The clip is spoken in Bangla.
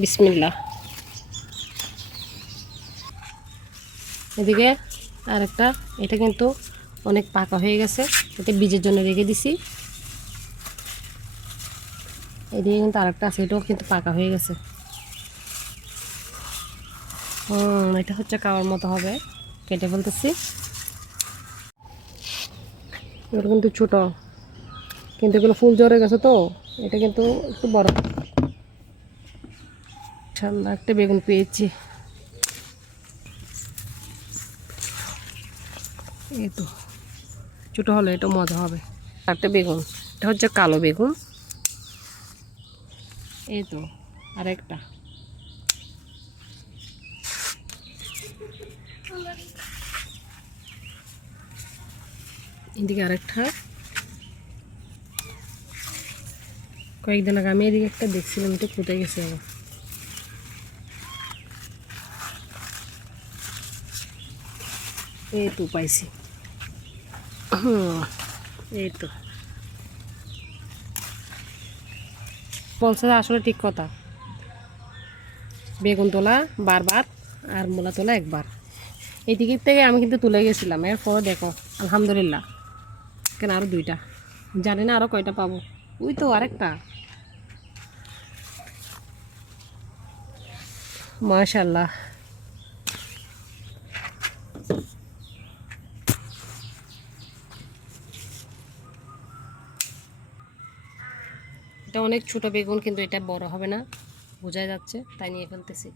বিসমিল্লাহ। এদিকে আরেকটা, এটা কিন্তু অনেক পাকা হয়ে গেছে, এটা বীজের জন্য রেখে দিছি। এদিকে কিন্তু আরেকটা আছে, এটাও কিন্তু পাকা হয়ে গেছে। এটা হচ্ছে খাওয়ার মতো হবে, কেটে ফেলতেছি। এটা কিন্তু ছোট, কিন্তু এগুলো ফুল ঝরে গেছে তো, এটা কিন্তু একটু বড়। ঠান্ডা একটা বেগুন পেয়েছি, এই তো ছোটো হলে এটা মজা হবে। একটা বেগুন, এটা হচ্ছে কালো বেগুন। এই তো আরেকটা, এদিকে আরেকটা। কয়েকদিন আগে আমি এদিকে একটা দেখছিলাম, এটা কোথায় গেছে আবার। এই তো পাইছি, এই তো বলছে আসলে ঠিক কথা, বেগুন তোলা বারবার আর মূলা তোলা একবার। এই দিকের থেকে আমি কিন্তু তুলে গেছিলাম, এরপর দেখো আলহামদুলিল্লাহ। কেন আরও দুইটা, জানি না আরও কয়টা পাবো। ওই তো আরেকটা, মাশাল্লাহ। এটা অনেক ছোট বেগুন, কিন্তু এটা বড় হবে না বোঝা যাচ্ছে, তাই নিয়ে ফেলতেছি।